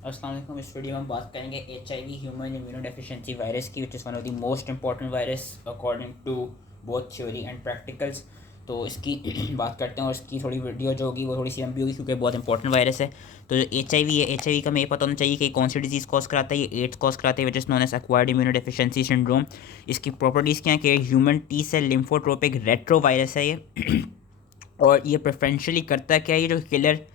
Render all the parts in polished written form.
अस्सलाम वालेकुम। इस वीडियो में हम बात करेंगे HIV ह्यूमन इम्यूनोडेफिशिएंसी वायरस की, which is one of the most important virus according to both theory and practicals. तो इसकी बात करते हैं, और इसकी थोड़ी वीडियो जो होगी वो थोड़ी सी लंबी होगी क्योंकि बहुत इंपॉर्टेंट वायरस है। तो जो HIV है, HIV का हमें ये पता होना चाहिए कि कौन सी डिजीज़ कॉज कराता है। ये एड्स कॉज कराता है, which is known as acquired immunodeficiency syndrome. इसकी प्रॉपर्टीज़ क्या है कि human T cell lymphotropic retrovirus है ये। और ये प्रेफरेंशियली करता क्या है, ये जो किलर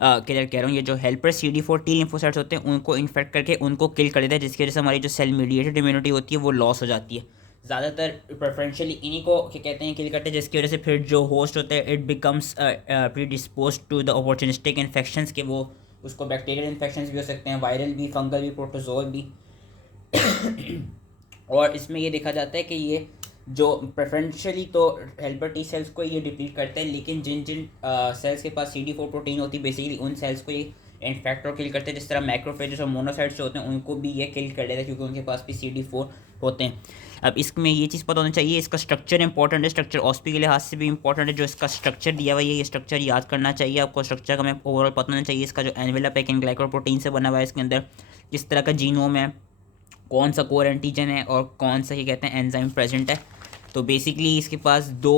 कह रहा हूँ, ये जो हेल्पर CD4 टी लिम्फोसाइट्स होते हैं उनको इन्फेक्ट करके उनको किल कर देता है, जिसकी वजह से हमारी जो सेल मीडिएटेड इम्यूनिटी होती है वो लॉस हो जाती है। ज़्यादातर प्रेफरेंशियली इन्हीं को क्या कहते हैं, किल करते हैं, जिसकी वजह से फिर जो होस्ट होता है it becomes predispose to the opportunistic infections के वो उसको बैक्टीरियल इन्फेक्शंस भी हो सकते हैं, वायरल भी, फंगल भी, प्रोटोजोल भी। और इसमें ये देखा जाता है कि ये जो प्रेफरेंशियली तो हेल्पर टी सेल्स को ये डिप्लीट करते हैं, लेकिन जिन जिन सेल्स के पास CD4 प्रोटीन होती है बेसिकली उन सेल्स को ये इन्फेक्ट और किल करते हैं। जिस तरह मैक्रोफेजेस और मोनोसाइट्स जो होते हैं उनको भी ये किल कर लेते हैं क्योंकि उनके पास भी CD4 होते हैं। अब इसमें ये चीज़ पता होना चाहिए, इसका स्ट्रक्चर इंपॉर्टेंट है, स्ट्रक्चर ऑस्पी के लिहाज से भी इंपॉर्टेंट है। जो इसका स्ट्रक्चर दिया हुआ है ये स्ट्रक्चर याद करना चाहिए आपको। स्ट्रक्चर का हमें ओवरऑल पता होना चाहिए। इसका जो एनवेलप है ग्लाइकोप्रोटीन से बना हुआ है, इसके अंदर किस तरह का जीनोम है, कौन सा कोर एंटीजन है और कौन सा कहते हैं एंजाइम प्रेजेंट है। तो बेसिकली इसके पास दो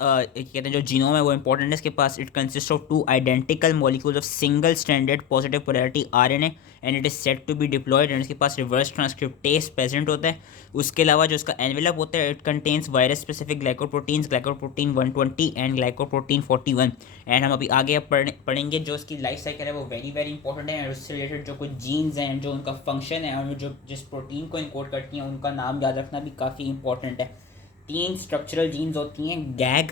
कहते हैं जो जीनोम है वो इंपॉर्टेंट है। इसके पास it consist of two identical molecules of single standard positive polarity RNA and it is set to be diploid, and इसके पास रिवर्स ट्रांसक्रिप्टेस प्रेजेंट होता है। उसके अलावा जो इसका एनवेलप होता है it contains virus specific glycoproteins, glycoprotein 120 and glycoprotein 41। And हम अभी आगे पढ़ेंगे जो इसकी लाइफ साइकिल है वो वेरी वेरी इंपॉर्टेंट है। और उससे रिलेटेड जो कुछ जीन्स हैं, जो उनका फंक्शन है और जो जिस प्रोटीन को इनकोड करती हैं उनका नाम याद रखना भी काफ़ी इंपॉर्टेंट है। तीन स्ट्रक्चरल जीन्स होती हैं, गैग,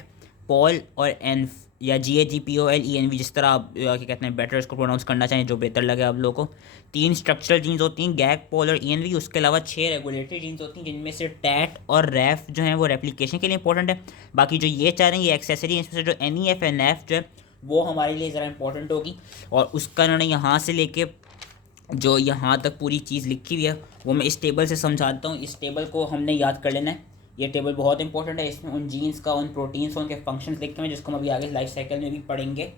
पॉल और एनफ, या GAGPOLENV, जिस तरह आप क्या कहते हैं बेटर इसको प्रोनाउंस करना चाहें जो बेहतर लगे आप लोगों को। तीन स्ट्रक्चरल जीन्स होती हैं, गैग, पॉल और ENV। उसके अलावा 6 रेगुलेटरी जीन्स होती हैं जिनमें से टैट और रैफ जो है वो रेप्लिकेशन के लिए इंपॉर्टेंट है। बाकी जो ये चाह रहे हैं ये एक्सेसरी, इसमें से जो NEF है, NAF जो है वो हमारे लिए ज़रा इंपॉर्टेंट होगी। और उसका उन्होंने यहाँ से लेके जो यहाँ तक पूरी चीज़ लिखी हुई है वो मैं इस टेबल से समझाता हूँ। इस टेबल को हमने याद कर लेना है, ये टेबल बहुत इंपॉर्टेंट है। इसमें उन जीन्स का, उन प्रोटीन्स का, उनके फंक्शंस लिखे हुए हैं जिसको हम अभी आगे लाइफ साइकिल में भी पढ़ेंगे।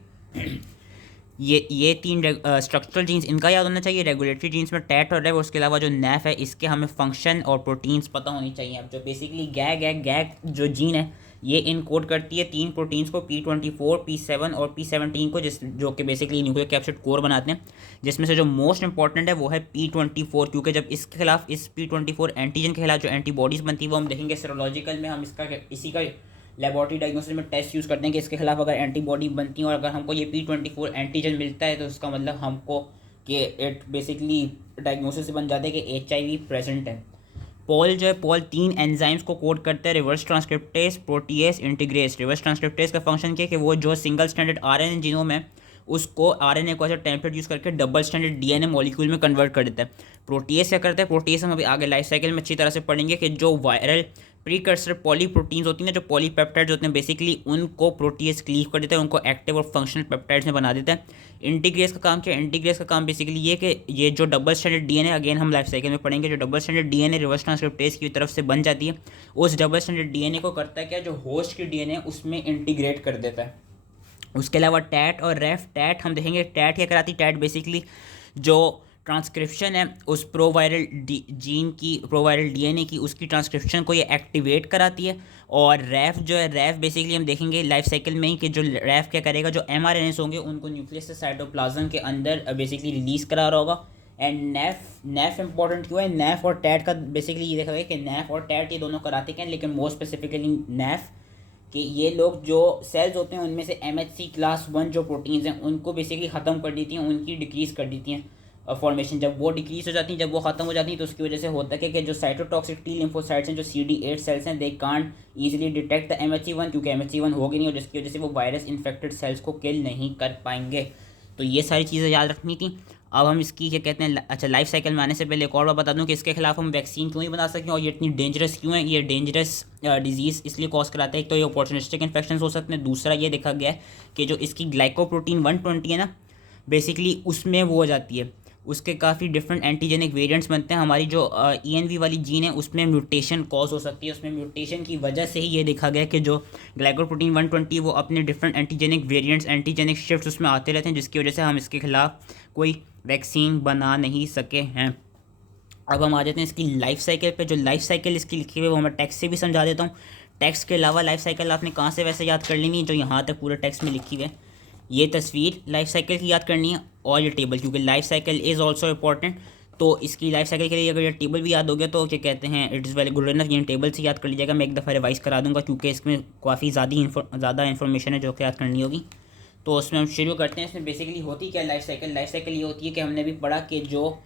ये तीन स्ट्रक्चरल जीन्स इनका याद होना चाहिए। रेगुलेटरी जीन्स में टैट और रेव, उसके अलावा जो नैफ है इसके हमें फंक्शन और प्रोटीन्स पता होनी चाहिए। अब जो बेसिकली गैग जो जीन है ये इनकोड करती है तीन प्रोटीन्स को, P24, P7 और P17 को, जिस जो कि बेसिकली न्यूक्लियर कैप्सिड कोर बनाते हैं। जिसमें से जो मोस्ट इंपॉर्टेंट है वो है P24, क्योंकि जब इसके खिलाफ, इस P24 एंटीजन के खिलाफ जो एंटीबॉडीज़ बनती है वो हम देखेंगे सीरोलॉजिकल में। हम इसी का लेबॉरेटरी डायग्नोसिस में टेस्ट यूज़ करते हैं कि इसके खिलाफ अगर एंटीबॉडी बनती है और अगर हमको ये P24 एंटीजन मिलता है तो उसका मतलब हमको कि इट बेसिकली डायग्नोसिस से बन जाता है कि HIV प्रेजेंट है। पॉल जो है, पॉल तीन एंजाइम्स को कोड करता है, reverse transcriptase, protease, integrase. Reverse transcriptase का फंक्शन क्या है कि वो जो सिंगल स्टैंडर्ड RNA जीनोम है उसको RNA को ऐसा टेम्पलेट यूज़ करके डबल स्टैंडर्ड DNA मॉलिक्यूल में कन्वर्ट कर देता है। प्रोटीएस क्या करता है, प्रोटीएस हम अभी आगे लाइफ साइकिल में अच्छी तरह से पढ़ेंगे कि जो वायरल प्रीकर्सर पॉलीप्रोटीन्स होती हैं, जो पॉलीपेप्टाइड्स होते हैं बेसिकली उनको प्रोटीएस क्लीव कर देता है, उनको एक्टिव और फंक्शनल पेप्टाइड्स में बना देता है। इंटीग्रेस का काम क्या है, इंटीग्रेस का काम बेसिकली ये कि ये जो डबल स्टैंडर्ड DNA, अगेन हम लाइफ साइकिल में पढ़ेंगे, जो double standard DNA reverse transcriptase की तरफ से बन जाती है, उस डबल स्टैंडर्ड DNA को करता है क्या, जो होस्ट की DNA उसमें इंटीग्रेट कर देता है। उसके अलावा टैट और रेफ, टैट हम देखेंगे टैट क्या कराती है। टैट बेसिकली जो ट्रांसक्रिप्शन है उस प्रोवायरल जीन की, प्रोवायरल DNA की, उसकी ट्रांसक्रिप्शन को ये एक्टिवेट कराती है। और रैफ जो है, रैफ बेसिकली हम देखेंगे लाइफ साइकिल में ही कि जो रैफ क्या करेगा, जो mRNAs होंगे उनको न्यूक्लियस से साइटोप्लाज्म के अंदर बेसिकली रिलीज करा रहा होगा। एंड नैफ इंपॉर्टेंट क्यों है, नैफ और टैट का बेसिकली ये देखा गया कि नैफ और टैट ये दोनों कराते हैं, लेकिन मोर स्पेसिफिकली नैफ, कि ये लोग जो सेल्स होते हैं उनमें से MHC क्लास 1 जो प्रोटीन्स हैं उनको बेसिकली ख़त्म कर देती हैं, उनकी डिक्रीज़ कर देती हैं फॉर्मेशन। जब वो डिक्रीज हो जाती हैं, जब वो ख़त्म हो जाती हैं तो उसकी वजह से होता है कि जो साइटोटॉक्सिक टी लिम्फोसाइट्स हैं, जो CD8 सेल्स हैं, they can't easily detect the MHC1, क्योंकि MHC1 होगी नहीं और जिसकी वजह से वो वायरस इन्फेक्टेड सेल्स को किल नहीं कर पाएंगे। तो ये सारी चीज़ें याद रखनी थी। अब हम इसकी क्या कहते हैं, अच्छा लाइफ साइकिल में आने से पहले एक और बात बता दूं कि इसके खिलाफ हम वैक्सीन क्यों ही बना सकें और ये इतनी डेंजरस क्यों है। ये डेंजरस डिजीज़ इसलिए कॉज कराता है, एक तो ये अपॉर्चुनिस्टिक इन्फेक्शन हो सकते हैं, दूसरा ये देखा गया है कि जो इसकी ग्लाइकोप्रोटीन 120 है ना, बेसिकली उसमें वो हो जाती है, उसके काफ़ी डिफरेंट एंटीजेनिक वेरिएंट्स बनते हैं। हमारी जो ENV वाली जीन है उसमें म्यूटेशन कॉज हो सकती है, उसमें म्यूटेशन की वजह से ही ये देखा गया कि जो ग्लाइकोप्रोटीन 120 वो अपने different antigenic variants, antigenic shifts उसमें आते रहते हैं, जिसकी वजह से हम इसके खिलाफ कोई वैक्सीन बना नहीं सके हैं। अब हम आ जाते हैं इसकी लाइफ साइकिल पे। जो लाइफ साइकिल इसकी लिखी हुई है वो मैं टेक्स्ट से भी समझा देता हूँ। टेक्स्ट के अलावा लाइफ साइकिल आपने कहाँ से वैसे याद कर लेनी है, जो यहाँ तक पूरे टेक्स्ट में लिखी हुई है। ये तस्वीर लाइफ साइकिल की याद करनी है और ये टेबल, क्योंकि life cycle is also important. तो इसकी लाइफ साइकिल के लिए अगर ये टेबल भी याद हो गया तो क्या कहते हैं, it is very good enough. ये टेबल से याद कर लीजिएगा, मैं एक दफ़ा रिवाइज करा दूंगा क्योंकि इसमें काफ़ी ज़्यादा इन्फॉर्मेशन है जो कि याद करनी होगी। तो उसमें हम शुरू करते हैं। इसमें बेसिकली होती क्या लाइफ साइकिल। लाइफ साइकिल ये होती है कि हमने भी पढ़ा कि जो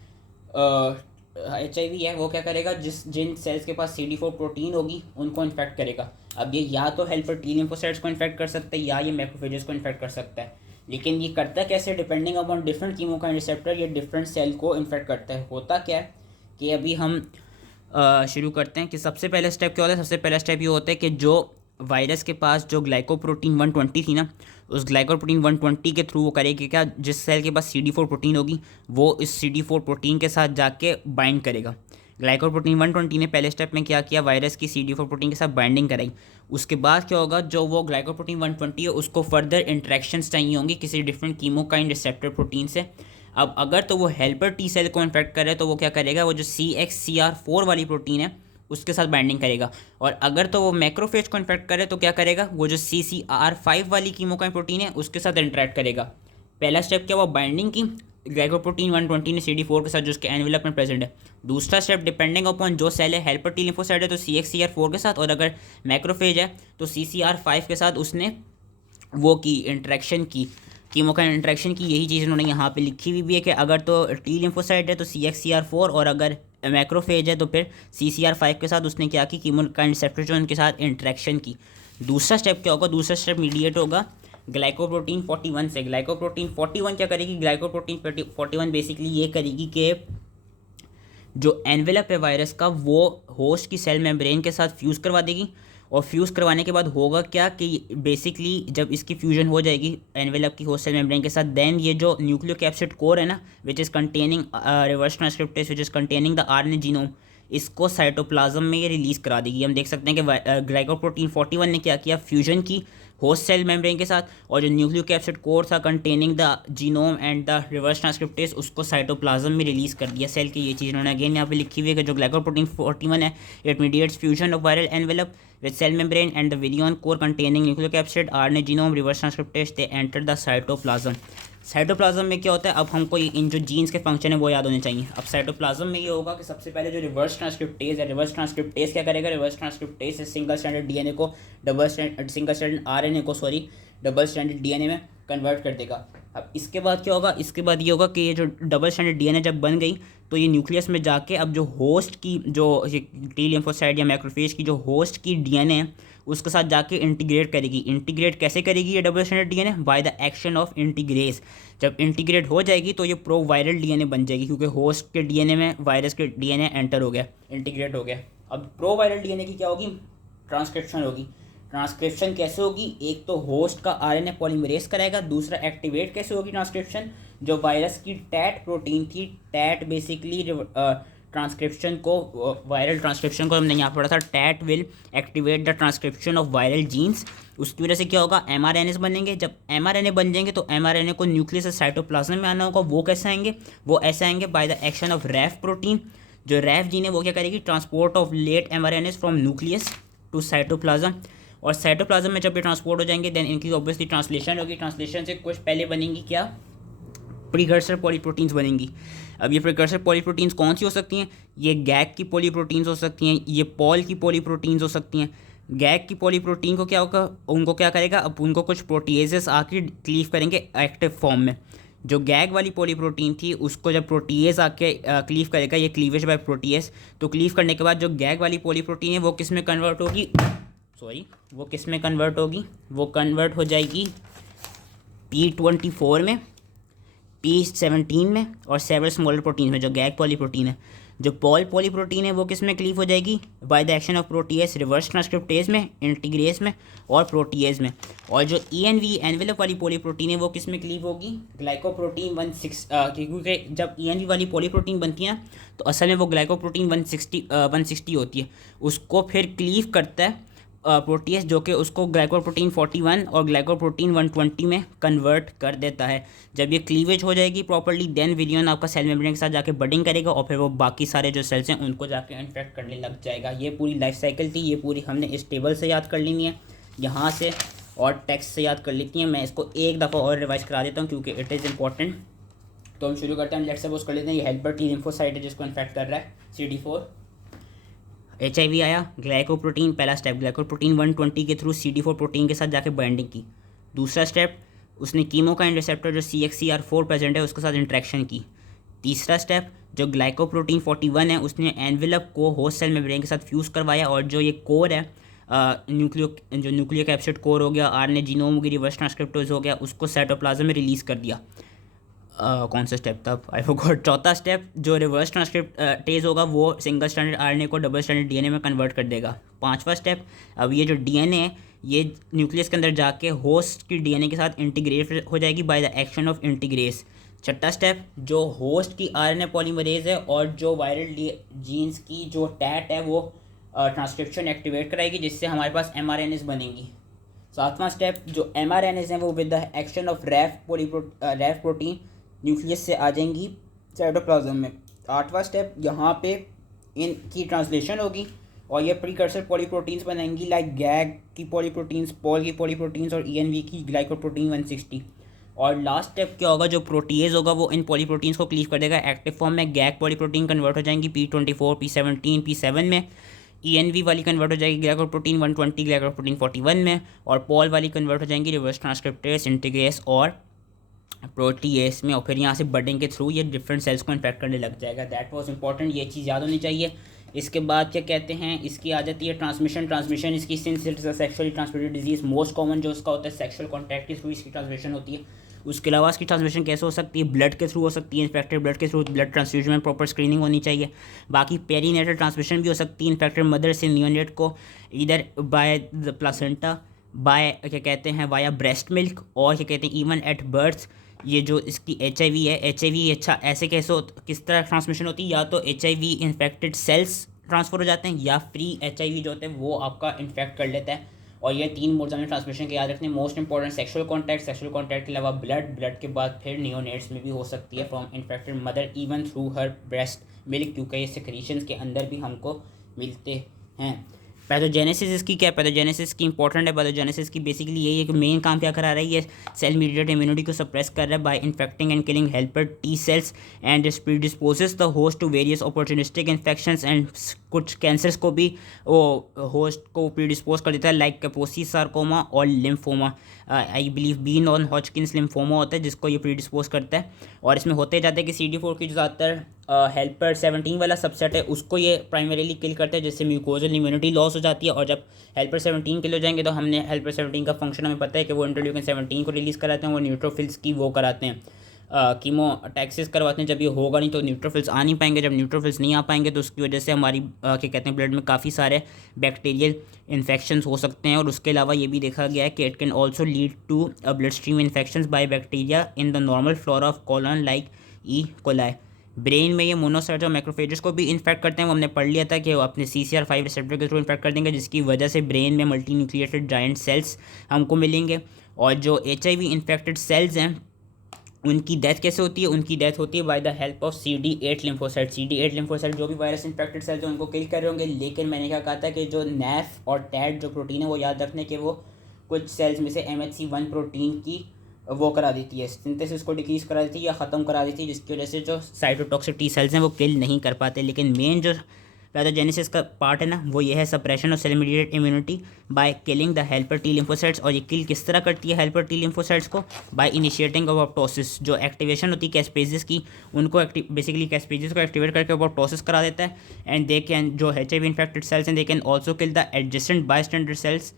HIV है वो क्या करेगा, जिन सेल्स के पास CD4 प्रोटीन होगी उनको इन्फेक्ट करेगा। अब ये या तो हेल्पर टी लिम्फोसाइट्स को इन्फेक्ट कर सकता है या ये मैक्रोफेजेस को इन्फेक्ट कर सकता है। लेकिन ये करता कैसे, डिपेंडिंग अपॉन डिफरेंट कीमोकाइन रिसेप्टर ये डिफरेंट सेल को इन्फेक्ट करता है। होता क्या है कि अभी हम शुरू करते हैं कि सबसे पहला स्टेप क्या होता है। सबसे पहला स्टेप ये होता है कि जो वायरस के पास जो ग्लाइकोप्रोटीन 120 थी ना, उस ग्लाइकोप्रोटीन 120 के थ्रू वो करेगी क्या, जिस सेल के पास CD4 प्रोटीन होगी वो इस CD4 प्रोटीन के साथ जाके बाइंड करेगा। ग्लाइकोप्रोटीन 120 ने पहले स्टेप में क्या किया, वायरस की CD4 प्रोटीन के साथ बाइंडिंग कराई। उसके बाद क्या होगा, जो वो ग्लाइकोप्रोटीन 120 है उसको फर्दर इंट्रैक्शंस चाहिए होंगी किसी डिफरेंट कीमोकाइन रिसेप्टर प्रोटीन से। अब अगर तो वो हेल्पर टी सेल को इन्फेक्ट करे तो वो क्या करेगा, वो जो CXCR4 वाली प्रोटीन है उसके साथ बाइंडिंग करेगा। और अगर तो वो मैक्रोफेज को इन्फेक्ट करे तो क्या करेगा, वो जो CCR5 वाली कीमोकाइन प्रोटीन है उसके साथ इंटरेक्ट करेगा। पहला स्टेप क्या हुआ, बाइंडिंग की ग्लाइकोप्रोटीन 120 ने CD4 के साथ जो उसके एनवेलप में प्रेजेंट है। दूसरा स्टेप डिपेंडिंग अपॉन जो सेल है, हेल्पर टी लिम्फोसाइट है तो CXCR4 के साथ, और अगर मैक्रोफेज है तो CCR5 के साथ उसने वो की इंटरेक्शन की, कीमोकाइन इंटरेक्शन की। यही चीज़ उन्होंने यहाँ पे लिखी हुई भी है कि अगर तो टी लिम्फोसाइट है तो CXCR4 और अगर मैक्रोफेज है तो फिर CCR5 के साथ उसने क्या की, कीमोकाइन रिसेप्टर जो उनके साथ इंटरेक्शन की। दूसरा स्टेप क्या होगा, दूसरा स्टेप मीडिएट होगा ग्लाइकोप्रोटीन 41 से। ग्लाइकोप्रोटीन 41 क्या करेगी, ग्लाइकोप्रोटीन 41 बेसिकली ये करेगी कि जो एनवेलप है वायरस का वो होस्ट की सेल मेम्ब्रेन के साथ फ्यूज़ करवा देगी। और फ्यूज़ करवाने के बाद होगा क्या कि बेसिकली जब इसकी फ्यूजन हो जाएगी एनवेलप की होस्ट सेल मेम्ब्रेन के साथ, देन ये जो न्यूक्लियोकैप्सिड कोर है ना, which is containing reverse transcriptase which is containing the RNA genome, इसको साइटोप्लाज्म में ये रिलीज़ करा देगी। हम देख सकते हैं कि ग्लाइकोप्रोटीन 41 ने क्या किया, फ्यूजन की होस्ट सेल मेम्ब्रेन के साथ, और जो न्यूक्लियोकैप्सिड कोर था containing the genome and the reverse transcriptase उसको साइटोप्लाज्म में रिलीज़ कर दिया सेल की। ये चीज़ उन्होंने अगेन यहाँ पे लिखी हुई है कि जो ग्लाइकोप्रोटीन 41 है it mediates fusion of viral envelope with cell membrane and the virion core containing nucleocapsid RNA genome reverse transcriptase they enter the cytoplasm। Cytoplasm में क्या होता है, अब हमको इन जो जीन्स के फंक्शन है वो याद होने चाहिए। अब साइटोप्लाज्म में ये होगा कि सबसे पहले जो रिवर्स ट्रांसक्रिप्टेज है, रिवर्स ट्रांसक्रिप्टेज क्या करेगा, reverse transcriptase single standard DNA को सिंगल स्टैंडर्ड RNA को डबल स्टैंडर्ड DNA में कन्वर्ट कर देगा। अब इसके बाद क्या होगा, इसके बाद ये होगा कि ये जो डबल स्टैंडर्ड DNA जब बन गई तो ये न्यूक्लियस में जाके अब जो होस्ट की जो टी लिम्फोसाइट या मैक्रोफेज की जो होस्ट की DNA है उसके साथ जाके इंटीग्रेट करेगी। इंटीग्रेट कैसे करेगी ये double standard DNA, by the action of integrase. जब इंटीग्रेट हो जाएगी तो ये प्रो वायरल DNA बन जाएगी, क्योंकि होस्ट के DNA में वायरस के DNA एंटर हो गया, इंटीग्रेट हो गया। अब प्रो वायरल DNA की क्या होगी, ट्रांसक्रिप्शन होगी। ट्रांसक्रिप्शन कैसे होगी, एक तो होस्ट का RNA पॉलीमरेज कराएगा, दूसरा एक्टिवेट कैसे होगी ट्रांसक्रिप्शन, जो वायरस की टैट प्रोटीन थी, टैट बेसिकली ट्रांसक्रिप्शन को, वायरल ट्रांसक्रिप्शन को हमने यहाँ पढ़ा था, tat will activate the transcription of viral genes. उसकी वजह से क्या होगा, mRNAs बनेंगे। जब mRNA बन जाएंगे तो mRNA को न्यूक्लियस से साइटोप्लाज्म में आना होगा। वो कैसे आएंगे, वो ऐसे आएंगे by the action of raf protein. जो रैफ जीन है वो क्या करेगी, transport of late mRNAs from nucleus to cytoplasm. और साइटोप्लाज्म में जब ये ट्रांसपोर्ट हो जाएंगे देन इनकी ऑब्वियसली ट्रांसलेशन होगी। ट्रांसलेशन से कुछ पहले बनेंगी क्या, प्रीकर्सर पॉलीप्रोटीन्स बनेंगी। अब ये प्रीकर्सर पॉलीप्रोटीन्स कौन सी हो सकती हैं, ये गैग की पॉलीप्रोटीन्स हो सकती हैं, ये पॉल की पॉलीप्रोटीन्स हो सकती हैं। गैग की पॉलीप्रोटीन को क्या होगा, उनको क्या करेगा, अब उनको कुछ प्रोटीएजेस आके क्लीव करेंगे एक्टिव फॉर्म में। जो गैग वाली पॉलीप्रोटीन थी उसको जब प्रोटीएज आके क्लीव करेगा, ये क्लीवेज बाय प्रोटीएज, तो क्लीव करने के बाद जो गैग वाली पॉलीप्रोटीन है वो किस में कन्वर्ट होगी, वो किस में कन्वर्ट होगी, वो कन्वर्ट हो जाएगी P24 में, P17 में और सेवरल स्मॉलर प्रोटीन में। जो गैग पॉलीप्रोटीन है, जो पॉल पॉलीप्रोटीन है वो किस में क्लीव हो जाएगी, bye the action of protease, reverse transcriptase में, इंटीग्रेस में और प्रोटीएज में। और जो ENV एनवेलप वाली पॉलीप्रोटीन है वो किस में क्लीव होगी, ग्लाइकोप्रोटीन 16, क्योंकि जब ENV वाली पॉलीप्रोटीन बनती है तो असल में वो ग्लाइकोप्रोटीन 160 होती है, उसको फिर क्लीव करता है प्रोटीएस जो कि उसको ग्लाइकोप्रोटीन 41 और ग्लाइकोप्रोटीन 120 में कन्वर्ट कर देता है। जब ये क्लीवेज हो जाएगी प्रॉपर्ली, देन विरियन आपका सेल मेम्ब्रेन के साथ जाके बडिंग करेगा और फिर वो बाकी सारे जो सेल्स हैं उनको जाके इन्फेक्ट करने लग जाएगा। ये पूरी लाइफ साइकिल थी, ये पूरी हमने इस टेबल से याद कर लेनी है, यहाँ से और टेक्स्ट से याद कर लेती हैं। मैं इसको एक दफ़ा और रिवाइज करा देता हूँ क्योंकि इट इज़ इंपॉर्टेंट। तो हम शुरू करते हैं। लेट्स सपोज कर लेते हैं ये हेल्पर टी लिम्फोसाइट है जिसको इन्फेक्ट कर रहा है CD4। HIV आया, ग्लाइकोप्रोटीन पहला स्टेप, ग्लाइकोप्रोटीन 120 के थ्रू CD4 प्रोटीन के साथ जाके बाइंडिंग की। दूसरा स्टेप, उसने कीमोकाइन रिसेप्टर जो CXCR4 प्रेजेंट है उसके साथ इंट्रैक्शन की। तीसरा स्टेप, जो ग्लाइकोप्रोटीन 41 है उसने एनवेलप को होस्ट सेल मेम्ब्रेन के साथ फ्यूज़ करवाया और जो ये कोर है न्यूक्लियो कैप्सिड कोर हो गया, RNA जीनोम हो गया, रिवर्स ट्रांसक्रिप्टोज हो गया, उसको साइटोप्लाज्म में रिलीज़ कर दिया। कौन सा स्टेप था, आई फॉरगॉट। चौथा स्टेप, जो रिवर्स ट्रांसक्रिप्टेज होगा वो सिंगल स्टैंडर्ड RNA को डबल स्टैंडर्ड DNA में कन्वर्ट कर देगा। पांचवा स्टेप, अब ये जो DNA है ये न्यूक्लियस के अंदर जाके होस्ट की DNA के साथ इंटीग्रेट हो जाएगी बाय द एक्शन ऑफ इंटीग्रेस। छठा स्टेप, जो होस्ट की RNA पॉलीमरेज है और जो वायरल जीन्स की जो टैट है वो ट्रांसक्रिप्शन एक्टिवेट कराएगी जिससे हमारे पास mRNAs बनेंगी। सातवां स्टेप, जो mRNAs हैं वो with the action of raf protein nucleus से आ जाएंगी साइटोप्लाज्म में। आठवां स्टेप, यहाँ पे इनकी ट्रांसलेशन होगी और ये प्रीकर्सर पॉलीप्रोटीन्स बनाएंगी लाइक गैग की पॉलीप्रोटीन्स, पॉल की पॉलीप्रोटीन्स और ENV की ग्लाइकोप्रोटीन 160। और लास्ट स्टेप क्या होगा, जो प्रोटीएज होगा वो इन पॉलीप्रोटीन्स को क्लीव कर देगा, एक्टिव फॉर्म में गैग पॉलीप्रोटीन कन्वर्ट हो जाएंगी P24, P17, P7 में। ENV वाली कन्वर्ट हो जाएगी ग्लाइकोप्रोटीन 120 ग्लाइकोप्रोटीन 41 में, और पॉल वाली कन्वर्ट हो जाएंगी रिवर्स ट्रांसक्रिप्टेज, इंटीग्रेस और प्रोटीएस में, और फिर यहाँ से बडिंग के थ्रू ये डिफरेंट सेल्स को इन्फेक्ट करने लग जाएगा। दैट वाज इंपॉर्टेंट, ये चीज़ याद होनी चाहिए। इसके बाद क्या कहते हैं, इसकी आ जाती है ट्रांसमिशन इसकी since it is a sexually transmitted disease, most common जो उसका होता है सेक्सुअल कॉन्टैक्ट के थ्रू इसकी ट्रांसमिशन होती है। उसके अलावा इसकी ट्रांसमिशन कैसे हो सकती है, ब्लड के थ्रू हो सकती है, इन्फेक्टेड ब्लड के थ्रू, ब्लड ट्रांसफ्यूजन में प्रॉपर स्क्रीनिंग होनी चाहिए। बाकी पेरीनेटल ट्रांसमिशन भी हो सकती है इन्फेक्टेड मदर से नियोनेट को, इधर बाय द प्लासेंटा, बाय क्या कहते हैं वाया ब्रेस्ट मिल्क, और क्या कहते हैं इवन एट बर्थ। ये जो इसकी HIV है, HIV अच्छा ऐसे कैसे किस तरह ट्रांसमिशन होती है, या तो HIV इन्फेक्टेड सेल्स ट्रांसफ़र हो जाते हैं या फ्री HIV जो होते हैं वो आपका इन्फेक्ट कर लेता है। और ये तीन मोड्स हमें ट्रांसमिशन के याद रखने। मोस्ट इंपॉर्टेंट सेक्सुअल कॉन्टैक्ट के अलावा ब्लड के बाद फिर नियोनेट्स में भी हो सकती है from infected mother even through her breast milk, क्योंकि ये सेक्रीशंस के अंदर भी हमको मिलते हैं। पैथोजेनेसिस इसकी क्या है, पैथोजेनेसिस की इंपॉर्टेंट है। पैथोजेनेसिस की बेसिकली यही है कि मेन काम क्या करा रहा है, ये सेल मीडिएटेड इम्यूनिटी को सप्रेस कर रहा है by infecting and killing helper T cells and predisposes the host to various opportunistic infections, and कुछ कैंसर्स को भी वो होस्ट को प्रीडिस्पोज कर देता है लाइक कैपोसी सार्कोमा और lymphoma. I believe B non Hodgkin's lymphoma होता है जिसको ये प्रीडिस्पोज करता है। और इसमें होते जाते हैं कि CD4 की जो ज़्यादातर हेल्पर 17 वाला सबसेट है उसको ये प्राइमरीली किल करता है, जिससे म्यूकोजल इम्यूनिटी लॉस हो जाती है। और जब हेल्पर 17 किल हो जाएंगे तो हमने हेल्पर 17 का फंक्शन हमें पता है कि वो इंटरल्यूकिन 17 को रिलीज़ कराते हैं, वो न्यूट्रोफिल्स की वो कराते हैं, कीमोटैक्सिस करवाते हैं। जब ये होगा नहीं तो न्यूट्रोफिल्स आ नहीं पाएंगे, जब न्यूट्रोफिल्स नहीं आ पाएंगे तो उसकी वजह से हमारी क्या कहते हैं ब्लड में काफ़ी सारे बैक्टीरियल इन्फेक्शंस हो सकते हैं। और उसके अलावा ये भी देखा गया है कि it can also lead to bloodstream infections by bacteria in the normal flora of colon like E. coli। Brain में ये मोनोसाइट्स और मैक्रोफेजेस को भी इन्फेक्ट करते हैं। वो हमने पढ़ लिया था कि वो अपने CCR5 रिसेप्टर के थ्रू इन्फेक्ट कर देंगे, जिसकी वजह से ब्रेन में मल्टी न्यूक्लिएटेड जायंट सेल्स हमको मिलेंगे। और जो HIV इन्फेक्टेड सेल्स हैं उनकी डेथ कैसे होती है, उनकी डेथ होती है by the help of CD8 lymphocyte. CD8 lymphocyte जो भी वायरस इन्फेक्टेड सेल्स हैं उनको किल कर रहे होंगे। लेकिन मैंने क्या कहा था कि जो NAF और TAT जो प्रोटीन है वो याद रखने के वो कुछ सेल्स में से MHC1 प्रोटीन की वो करा देती है, सिंथेसिस को डिक्रीज करा देती है या ख़त्म करा देती है, जिसकी वजह से जो साइटोटॉक्सिक T सेल्स हैं वो किल नहीं कर पाते। लेकिन मेन जो पैथोजेनेसिस का पार्ट है ना वो ये है suppression of cell mediated immunity by killing the helper T lymphocytes. और ये किल किस तरह करती है हेल्पर T लिम्फोसाइट्स को, बाय इनिशिएटिंग ऑफ अपटोसिस। जो एक्टिवेशन होती है कैस्पेजेस की उनको बेसिकली कैस्पेजेस को एक्टिवेट करके अपटोसिस करा देता है। एंड दे कैन जो HIV इन्फेक्टेड सेल्स हैं they can also kill the adjacent bystander cells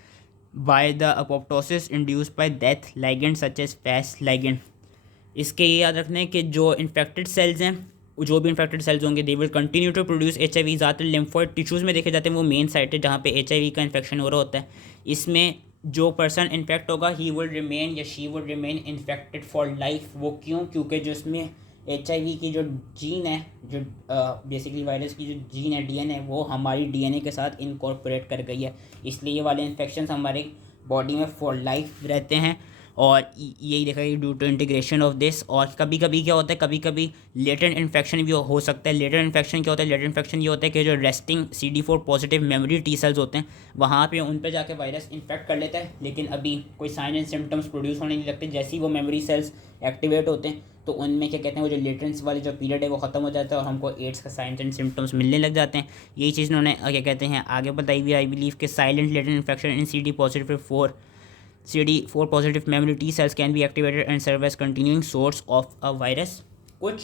by the apoptosis induced by death ligand such as Fas ligand। इसके ये याद रखना है कि जो इन्फेक्टेड सेल्स हैं जो भी इन्फेक्टेड सेल्स होंगे they will continue to produce HIV। ज़्यादातर लिम्फोइड टिश्यूज़ में देखे जाते हैं, वो मेन साइट है जहाँ पे HIV का इन्फेक्शन हो रहा होता है। इसमें जो पर्सन इन्फेक्ट होगा ही विल रिमेन या she will remain infected for life. वो क्यों, क्योंकि जो इसमें HIV की जो जीन है, जो बेसिकली वायरस की जो जीन है, DNA, वो हमारी DNA के साथ इनकॉर्पोरेट कर गई है, इसलिए ये वाले इन्फेक्शन हमारे बॉडी में फॉर लाइफ रहते हैं। और यही देखा कि due to integration of this, और कभी कभी क्या होता है, कभी कभी लेटेंट इन्फेक्शन भी हो सकता है। लेटेंट इन्फेक्शन क्या होता है? लेटेंट इन्फेक्शन ये होता है कि जो resting CD4 positive memory T cells होते हैं, वहाँ पे उन पे जाके वायरस इन्फेक्ट कर लेता है, लेकिन अभी कोई साइन एंड सिम्टम्स प्रोड्यूस होने नहीं लगते। जैसे ही वो मेमोरी सेल्स एक्टिवेट होते हैं तो उनमें क्या कहते हैं, वो जो लेटेंस वाले जो पीरियड है वो ख़त्म हो जाता है और हमको एड्स का साइंस एंड सिम्टम्स मिलने लग जाते हैं। यही चीज़ उन्होंने क्या कहते हैं आगे बताई हुई, आई बिलीव कि silent latent infection in CD4 positive memory T cells can be activated and serve as continuing source of a virus। कुछ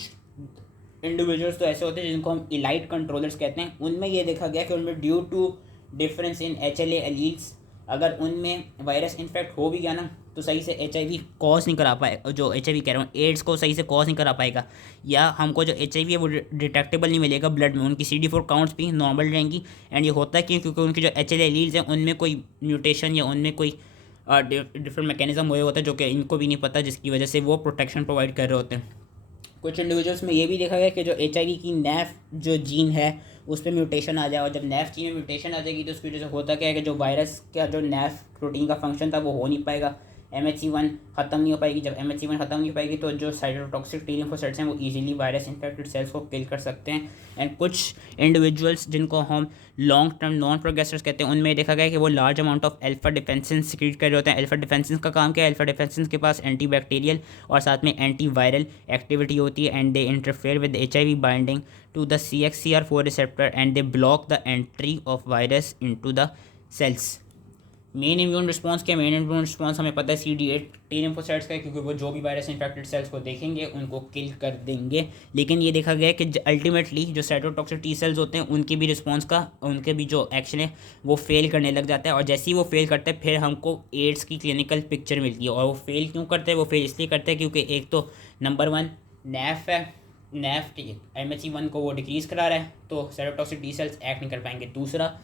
इंडिविजुअल्स तो ऐसे होते हैं जिनको हम इलाइट कंट्रोलर्स कहते हैं, उनमें ये देखा गया कि उनमें due to difference in HLA alleles, अगर उनमें वायरस इन्फेक्ट हो भी गया ना तो सही से HIV कॉज नहीं करा पाएगा, जो HIV कह रहा हूँ एड्स को सही से कॉज नहीं करा पाएगा, या हमको जो HIV है वो डिटेक्टेबल नहीं मिलेगा ब्लड में, उनकी CD4 काउंट्स भी नॉर्मल रहेंगी। एंड ये होता है क्योंकि उनकी जो HLA एलील्स हैं उनमें कोई म्यूटेशन या उनमें कोई डिफरेंट मैकेनिज्म हुए होते हैं जो कि इनको भी नहीं पता, जिसकी वजह से वो प्रोटेक्शन प्रोवाइड कर रहे होते हैं। कुछ इंडिविजुअल्स में ये भी देखा गया कि जो HIV की NAF जो जीन है उस पर म्यूटेशन आ जाए, और जब NAF जीन में म्यूटेशन आ जाएगी तो उसकी वजह से होता क्या है कि जो वायरस का जो NAF प्रोटीन का फंक्शन था वो हो नहीं पाएगा, MHC1 ख़त्म नहीं हो पाएगी। जब MHC1 ख़त्म नहीं हो पाएगी तो जो साइटोटॉक्सिक T लिम्फोसाइट्स हैं वो इजीली वायरस इन्फेक्टेड सेल्स को किल कर सकते हैं। एंड कुछ इंडिविजुअल्स जिनको हम लॉन्ग टर्म नॉन प्रोग्रेसर्स कहते हैं, उनमें देखा गया कि वो large amount of alpha defensin secrete कर रहे होते हैं। अल्फा डिफेंसिन का काम क्या है? अल्फा डिफेंसिन के पास एंटी बैक्टीरियल और साथ में एंटी वायरल एक्टिविटी होती है, and they interfere with HIV binding to the CXCR4 receptor and they block the entry of virus into the cells. Main immune response क्या? मेन इम्यून रिस्पॉन्स हमें पता है CD8 T lymphocytes का है, क्योंकि वो जो भी वायरस इन्फेक्टेड सेल्स को देखेंगे उनको किल कर देंगे। लेकिन ये देखा गया है कि अल्टीमेटली जो साइटोटॉक्सिक T सेल्स होते हैं उनकी भी रिस्पॉन्स का, उनके भी जो एक्शन है वो फेल करने लग जाता है, और जैसे ही वो फेल करते हैं फिर हमको एड्स की क्लिनिकल पिक्चर मिलती है। और वो फेल क्यों करते हैं? वो फेल इसलिए करते हैं क्योंकि एक तो नंबर 1 NAF है, NAF MHC1 को वो डिक्रीज़ करा रहा है तो साइटोटॉक्सिक T सेल्स एक्ट नहीं कर पाएंगे। दूसरा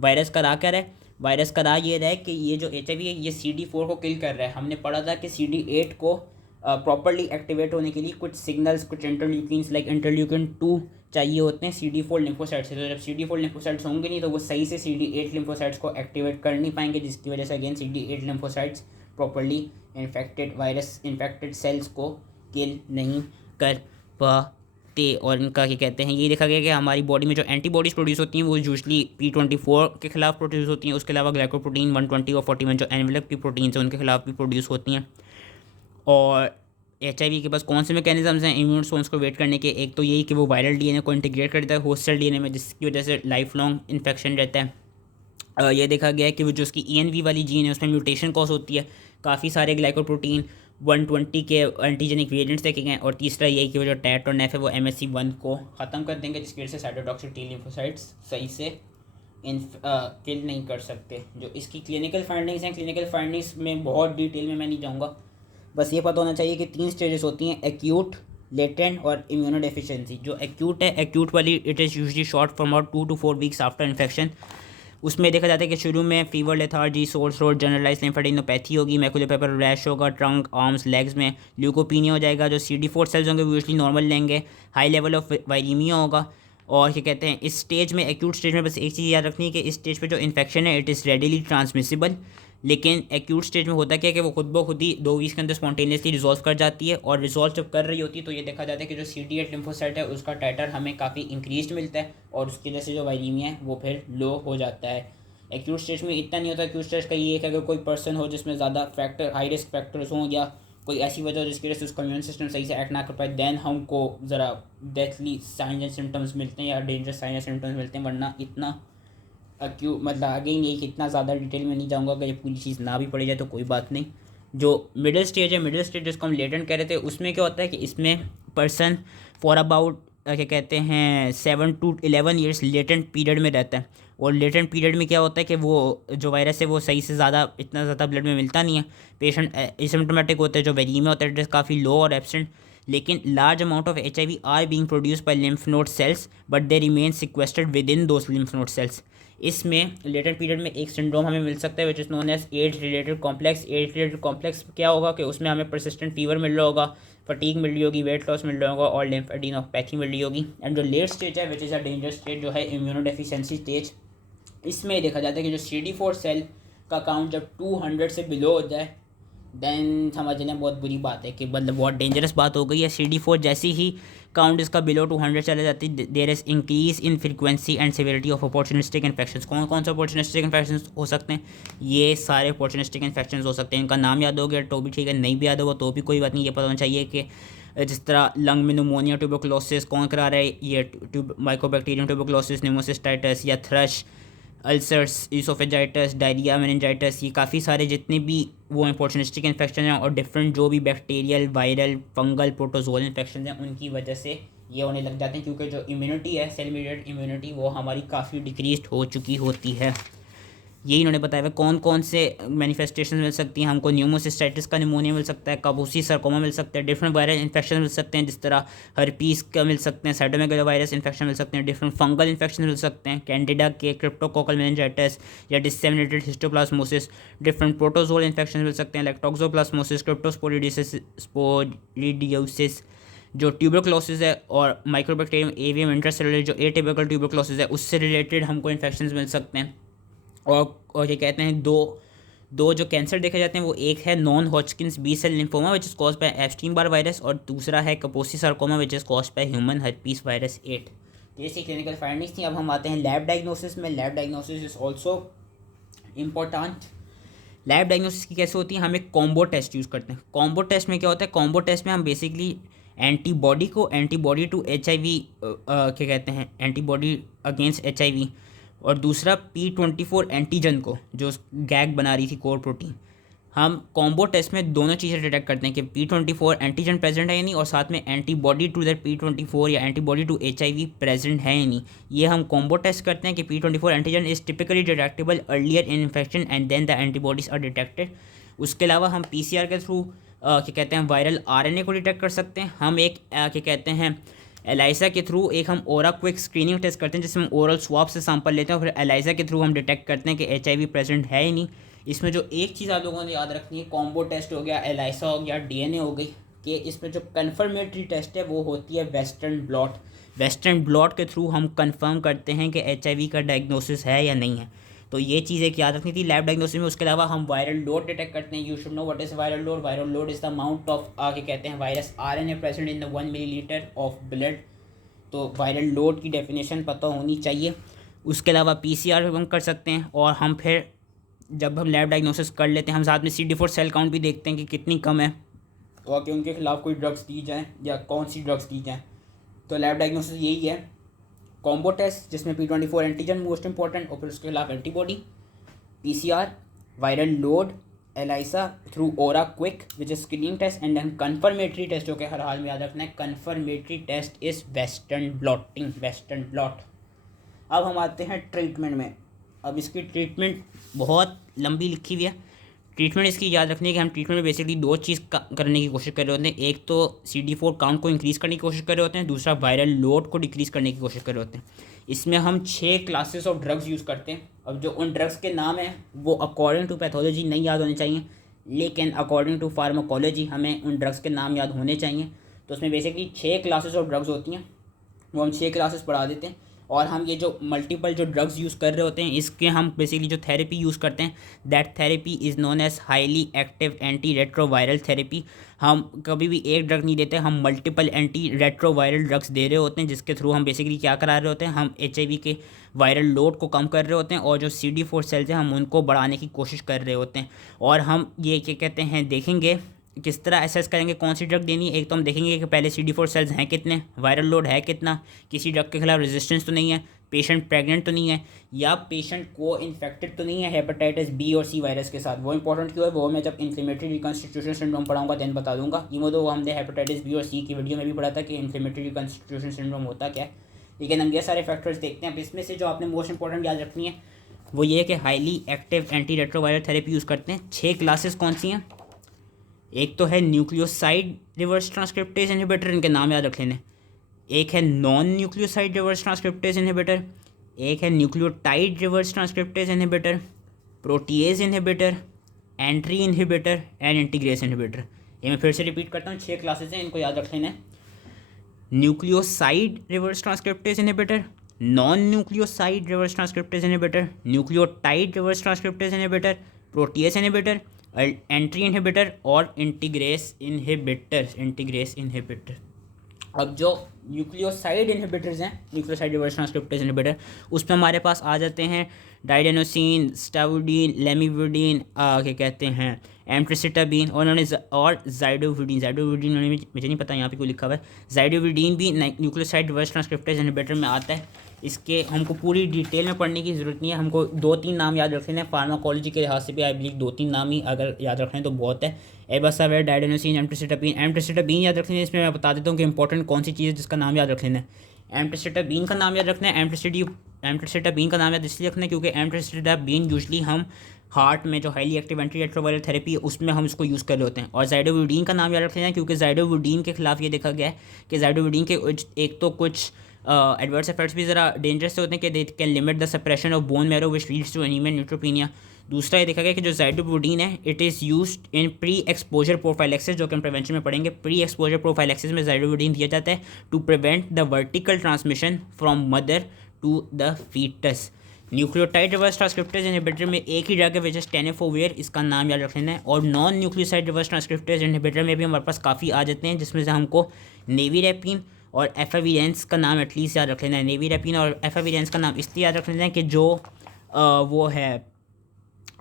वायरस करा कर है, वायरस का ये रहा है कि ये जो HIV है ये CD4 को किल कर रहा है। हमने पढ़ा था कि CD8 को प्रॉपरली एक्टिवेट होने के लिए कुछ सिग्नल्स, कुछ इंटरल्यूकिन्स लाइक इंटरल्यूकिन 2 चाहिए होते हैं CD4 लिम्फोसाइट्स से। तो जब CD4 लिम्फोसाइट्स होंगे नहीं तो वो सही से CD8 लिम्फोसाइट्स को एक्टिवेट कर नहीं पाएंगे, जिसकी वजह से again CD8 lymphocytes properly infected virus infected cells को किल नहीं कर पाते। और इनका क्या कहते हैं, ये देखा गया कि हमारी बॉडी में जो एंटीबॉडीज़ प्रोड्यूस होती हैं वो यूजली P24 के खिलाफ प्रोड्यूस होती हैं। उसके अलावा ग्लाइकोप्रोटीन 120 और 41 जो एनवेलप की प्रोटीन्स हैं उनके खिलाफ भी प्रोड्यूस होती हैं। और HIV के पास कौन से मैकेनिज्म्स हैं इम्यून रिस्पॉन्स को वेट करने के? एक तो यही कि वो वायरल DNA को इंटीग्रेट करता है होस्ट सेल DNA में, जिसकी वजह से लाइफ लॉन्ग इन्फेक्शन रहता है। ये देखा गया है कि वो जो उसकी ENV वाली जीन है उसमें म्यूटेशन कॉज होती है, काफ़ी सारे ग्लाइकोप्रोटीन 120 के एंटीजेनिक वेरिएंट्स देखे गए। और तीसरा यही कि वो जो टैट और नेफ है वो MHC1 को ख़त्म कर देंगे, जिसकी वजह से साइटोटॉक्सिक T लिम्फोसाइट्स सही से किल नहीं कर सकते। जो इसकी क्लिनिकल फाइंडिंग्स हैं, क्लिनिकल फाइंडिंग्स में बहुत डिटेल में मैं नहीं जाऊँगा, बस ये पता होना चाहिए कि 3 स्टेजेस होती हैं, एक्यूट, लेटेंट और इम्यूनोडेफिशिएंसी। जो एक्यूट है, एक्यूट वाली it is usually short from about 2 to 4 weeks after infection. उसमें देखा जाता है कि शुरू में fever, lethargy, sore throat, generalise lymphadenopathy होगी, मैकुलर पेपर रैश होगा, ट्रंक, आर्म्स, लेग्स में ल्यूकोपीनिया हो जाएगा, जो CD4 सेल्स होंगे वो यूजली नॉर्मल लेंगे, हाई लेवल ऑफ वायरीमिया होगा। और क्या कहते हैं, इस स्टेज में, एक्यूट स्टेज में बस एक चीज़ याद रखनी है कि इस स्टेज पे जो इन्फेक्शन है इट इज़ रेडिली ट्रांसमिसिबल। लेकिन एक्यूट स्टेज में होता क्या है कि वो खुद ब खुद ही 2 वीक्स के अंदर स्पॉन्टेनियसली रिजॉल्व कर जाती है। और रिजॉल्व जब कर रही होती है तो ये देखा जाता है कि जो CD8 लिम्फोसाइट है उसका टाइटर हमें काफ़ी इंक्रीज मिलता है, और उसकी वजह से जो वायरीमिया है वो फिर लो हो जाता है। एक्यूट स्टेज में इतना नहीं होता। एक्यूट स्टेज का ये है कि अगर कोई पर्सन हो जिसमें ज़्यादा फैक्टर, हाई रिस्क फैक्टर्स हों, या कोई ऐसी वजह हो जिसकी वजह से उसका इम्यून सिस्टम सही से एक्ट ना कर पाए, देन हमको ज़रा डेथली साइंस एंड सिम्टम्स मिलते हैं या डेंजरस साइंस एंड सिम्टम्स मिलते हैं। वरना इतना एक्यूट मतलब आगे यही कि इतना ज़्यादा डिटेल में नहीं जाऊँगा, अगर ये पूरी चीज़ ना भी पड़ी जाए तो कोई बात नहीं। जो मिडिल स्टेज है, मिडिल स्टेज जिसको हम लेटेंट कह रहे थे, उसमें क्या होता है कि इसमें पर्सन फॉर अबाउट क्या कहते हैं 7 to 11 ईयर्स लेटेंट पीरियड में रहता है। और लेटेंट पीरियड में क्या होता है कि वो जो वायरस है वो सही से इतना ज़्यादा ब्लड में मिलता नहीं है। पेशेंट एसिम्प्टोमेटिक होते हैं, जो वेरीमिया होता है इट इज़ काफ़ी लो और एब्सेंट, लेकिन large amount of HIV are being produced by lymph node cells but they remain sequestered within those lymph node cells. इसमें लेटेंट पीरियड में एक सिंड्रोम हमें मिल सकता है which is known as AIDS related complex. AIDS related complex क्या होगा कि उसमें हमें परसिस्टेंट फीवर मिल रहा होगा, फटीग मिल रही होगी, वेट लॉस मिल रहा होगा और लिम्फेडेनोपैथी मिल रही होगी। एंड जो लेट स्टेज है which is a danger stage जो है इम्यूनोडेफिशिएंसी स्टेज, इसमें देखा जाता है कि जो CD4 सेल का काउंट जब 200 से बिलो हो जाए देन समझ लें बहुत बुरी बात है कि मतलब बहुत डेंजरस बात हो गई है। CD4 जैसी ही काउंट इसका बिलो 200 चले जाती है there is increase in frequency and severity of opportunistic infections. कौन कौन से अपॉर्चुनिस्टिक इन्फेक्शंस हो सकते हैं? ये सारे अपॉर्चुनिस्टिक इन्फेक्शंस हो सकते हैं। इनका नाम याद हो गया तो भी ठीक है, नहीं भी याद होगा तो भी कोई बात नहीं। ये पता होना चाहिए कि जिस तरह लंग में न्यूमोनिया, ट्यूबरकुलोसिस कौन करा रहा है, ये माइकोबैक्टीरियम ट्यूबरकुलोसिस, न्यूमोसिस्टाइटिस या thrust, ulcers, oesophagitis, diarrhoea, meningitis, ये काफ़ी सारे जितने भी वो अपॉर्चुनिस्टिक इन्फेक्शन हैं और डिफरेंट जो भी bacterial, viral, fungal, protozoal infection हैं उनकी वजह से ये होने लग जाते हैं, क्योंकि जो इम्यूनिटी है, सेल मीडिएटेड इम्यूनिटी, वो हमारी काफ़ी डिक्रीज हो चुकी होती है। यही इन्होंने बताया हुआ कौन कौन से मैनिफेस्टेशन मिल सकती हैं हमको। न्यूमोसिस्टाइटिस का निमोनिया मिल सकता है, काबूसी सरकोमा मिल सकता है, डिफरेंट वायरल इन्फेक्शन मिल सकते हैं जिस तरह हर्पीस का मिल सकते हैं, साइटोमेगालोवायरस इन्फेक्शन मिल सकते हैं, डिफरेंट फंगल इन्फेक्शन मिल सकते हैं, कैंडिडा के, क्रिप्टोकोकल मेनिंजाइटिस या disseminated histoplasmosis, different protozoal infection मिल सकते हैं, लैक्टोक्सोप्लाज्मोसिस, क्रिप्टोस्पोरिडियोसिस जो ट्यूबरकुलोसिस है, और माइक्रोबैक्टीरियम एवियम इंट्रासेलुलर जो एटिपिकल ट्यूबरकुलोसिस है उससे रिलेटेड हमको इन्फेक्शन मिल सकते हैं। और क्या कहते हैं, दो जो कैंसर देखे जाते हैं वो एक है non Hodgkin's B cell lymphoma which is caused by Epstein Barr virus, और दूसरा है Kaposi sarcoma which is caused by human herpes virus 8। तो ये सी क्लिनिकल फाइंडिंग्स थी। अब हम आते हैं लैब डायग्नोसिस में। Lab diagnosis is also important. Lab diagnosis की कैसे होती है? हम एक कॉम्बो टेस्ट यूज़ करते हैं। कॉम्बो टेस्ट में क्या होता है? कॉम्बो टेस्ट में हम बेसिकली एंटीबॉडी टू HIV क्या कहते हैं, एंटीबॉडी अगेंस्ट HIV, और दूसरा P24 एंटीजन को जो गैग बना रही थी कोर प्रोटीन, हम कॉम्बो टेस्ट में दोनों चीज़ें डिटेक्ट करते हैं कि P24 एंटीजन प्रेजेंट है या नहीं, और साथ में एंटीबॉडी टू दैट P24 या एंटीबॉडी टू HIV प्रेजेंट है या नहीं। ये हम कॉम्बो टेस्ट करते हैं कि P24 antigen is typically detectable earlier in infection and then the antibodies are detected. उसके अलावा हम PCR के थ्रू क्या कहते हैं वायरल RNA को डिटेक्ट कर सकते हैं। हम एक क्या कहते हैं एलाइसा के थ्रू एक हम ओरा क्विक स्क्रीनिंग टेस्ट करते हैं जिसमें हम ओरल स्वाब से सैंपल लेते हैं और फिर एलाइसा के थ्रू हम डिटेक्ट करते हैं कि HIV प्रेजेंट है ही नहीं। इसमें जो एक चीज़ आप लोगों ने याद रखनी है, कॉम्बो टेस्ट हो गया, एलाइसा हो गया, DNA हो गई, कि इसमें जो कन्फर्मेटरी टेस्ट है वो होती है वेस्टर्न ब्लॉट। वेस्टर्न ब्लॉट के थ्रू हम कंफर्म करते हैं कि HIV का डायग्नोसिस है या नहीं है। तो ये चीज़ एक याद रखनी थी लैब डायग्नोसिस में। उसके अलावा हम वायरल लोड डिटेक्ट करते हैं। You should know what is viral load. Viral load is the amount of क्या कहते हैं virus RNA present in the 1 millilitre of blood. तो वायरल लोड की डेफिनेशन पता होनी चाहिए। उसके अलावा PCR भी हम कर सकते हैं, और हम फिर जब हम लैब डायग्नोसिस कर लेते हैं हम साथ में CD4 सेल काउंट भी देखते हैं कि कितनी कम है, और कि उनके खिलाफ कोई ड्रग्स दी जाए या कौन सी ड्रग्स दी जाए। तो लैब डायग्नोसिस यही है, कॉम्बो टेस्ट जिसमें P24 एंटीजन मोस्ट इंपॉर्टेंट, और फिर उसके खिलाफ antibody, PCR, viral load, ELISA through OraQuick which is screening test, and then confirmatory test जो कि हर हाल में याद रखना है, confirmatory test is Western blotting, Western blot. अब हम आते हैं ट्रीटमेंट में। अब इसकी ट्रीटमेंट बहुत लंबी लिखी हुई है। ट्रीटमेंट इसकी याद रखनी है कि हम ट्रीटमेंट में बेसिकली दो चीज़ करने की कोशिश कर रहे होते हैं। एक तो CD4 काउंट को इंक्रीज़ करने की कोशिश कर रहे होते हैं, दूसरा वायरल लोड को डिक्रीज़ करने की कोशिश कर रहे होते हैं। इसमें हम 6 क्लासेस ऑफ ड्रग्स यूज़ करते हैं। अब जो उन ड्रग्स के नाम हैं वो अकॉर्डिंग टू पैथोलॉजी नहीं याद होने चाहिए, लेकिन अकॉर्डिंग टू फार्माकोलॉजी हमें उन ड्रग्स के नाम याद होने चाहिए। तो उसमें बेसिकली 6 क्लासेस ऑफ ड्रग्स होती हैं, वो हम 6 क्लासेस पढ़ा देते हैं। और हम ये जो मल्टीपल जो ड्रग्स यूज़ कर रहे होते हैं इसके हम बेसिकली जो थेरेपी यूज़ करते हैं, that therapy is known as highly active anti retroviral therapy. हम कभी भी एक ड्रग नहीं देते, हम मल्टीपल एंटी रेट्रोवायरल ड्रग्स दे रहे होते हैं, जिसके थ्रू हम बेसिकली क्या करा रहे होते हैं, हम HIV के वायरल लोड को कम कर रहे होते हैं, और जो CD4 सेल्स हैं हम उनको बढ़ाने की कोशिश कर रहे होते हैं। और हम ये क्या कहते हैं देखेंगे किस तरह एसेस करेंगे कौन सी ड्रग देनी है। एक तो हम देखेंगे कि पहले CD4 सेल्स हैं कितने, वायरल लोड है कितना, किसी ड्रग के खिलाफ रेजिस्टेंस तो नहीं है, पेशेंट प्रेग्नेंट तो नहीं है, या पेशेंट को इन्फेक्टेड तो नहीं है हेपेटाइटिस B और C वायरस के साथ। वो इंपॉर्टेंट क्यों है वो मैं जब इन्फ्लेमेटरी रिकॉन्स्टिट्यूशन सिंड्रोम पढ़ाऊंगा देन बता दूंगा। इवन तो हमने हेपेटाइटिस B और C की वीडियो में भी पढ़ा था कि इन्फ्लेमेटरी रिकॉन्स्टिट्यूशन सिंड्रोम होता क्या है, लेकिन हम ये सारे फैक्टर्स देखते हैं। अब इसमें से जो आपने मोस्ट इंपॉर्टेंट याद रखनी है वो ये है कि highly active anti retroviral therapy use करते हैं। 6 क्लासेस कौन सी हैं? एक तो है न्यूक्लियोसाइड रिवर्स ट्रांसक्रिप्टेज इनहिबिटर, इनके नाम याद रख लेने। एक है non nucleoside reverse transcriptase inhibitor, एक है nucleotide reverse transcriptase inhibitor, protease inhibitor, entry inhibitor and integrase inhibitor. ये मैं फिर से रिपीट करता हूँ, 6 क्लासेस हैं, इनको याद रख लेना है। Nucleoside reverse transcriptase inhibitor, non nucleoside reverse transcriptase inhibitor, nucleotide reverse transcriptase inhibitor, protease inhibitor, entry inhibitor और इंटीग्रेस इनहिबिटर। अब जो न्यूक्लियोसाइड इनहिबिटर्स हैं, न्यूक्लियोसाइड रिवर्स ट्रांसक्रिप्टेज इनहिबिटर, उसमें हमारे पास आ जाते हैं डाइडेनोसिन, स्टावुडीन, लेमिविडीन, क्या कहते हैं एम्ट्रिसिटाबीन और जाइडोविडीन। जाइडोविडीन मुझे नहीं पता, यहाँ पे कोई लिखा हुआ है। जाइडोविडीन भी न्यूक्लियोसाइड रिवर्स ट्रांसक्रिप्टेज इनहिबिटर में आता है। इसके हमको पूरी डिटेल में पढ़ने की ज़रूरत नहीं है, हमको 2-3 नाम याद रखने हैं। फार्माकोलॉजी के लिहाज से भी आई बिलीव 2-3 नाम ही अगर याद रखें तो बहुत है। एबासावेर, डाइडेनोसिन, एम्ट्रिसिटाबीन याद रखने हैं। इसमें मैं बता देता हूँ कि इंपॉर्टेंट कौन सी चीज़ है जिसका नाम याद रख लेना है। एम्ट्रिसिटाबीन का नाम याद रखना है। एम्ट्रिसिटाबीन का नाम याद इसलिए रखना है क्योंकि एम्ट्रिसिटाबीन यूजली हम हार्ट में जो highly active anti retroviral therapy है उसमें हम इसको यूज़ कर रहे होते हैं। और जाइडोविडीन का नाम याद रख लेना है क्योंकि जाइडोविडीन के खिलाफ ये देखा गया है कि जाइडोविडीन के एक तो कुछ एडवर्स इफेक्ट्स भी ज़रा डेंजरस होते हैं कि they can limit the suppression of bone marrow which leads to anaemia, neutropenia. दूसरा ये देखा गया कि जो जाइडोविडीन है it is used in pre exposure prophylaxis, जो कि हम प्रिवेंशन में पढ़ेंगे। प्री एक्सपोजर प्रोफाइलेक्सिस में जाइडोविडीन दिया जाता है to prevent the vertical transmission from mother to the fetus. Nucleotide reverse transcriptase inhibitor में एक ही ड्रग है विच इज टेनेफोविर, इसका नाम याद रख लेना है। और non nucleoside reverse transcriptase inhibitor में भी हमारे पास काफ़ी आ जाते हैं, जिसमें से हमको नेविरेपिन और एफाविरेंस का नाम एटलीस्ट याद रख लेना है। नेविरेपिन और एफाविरेंस का नाम इसलिए याद रख लेना है कि जो वो है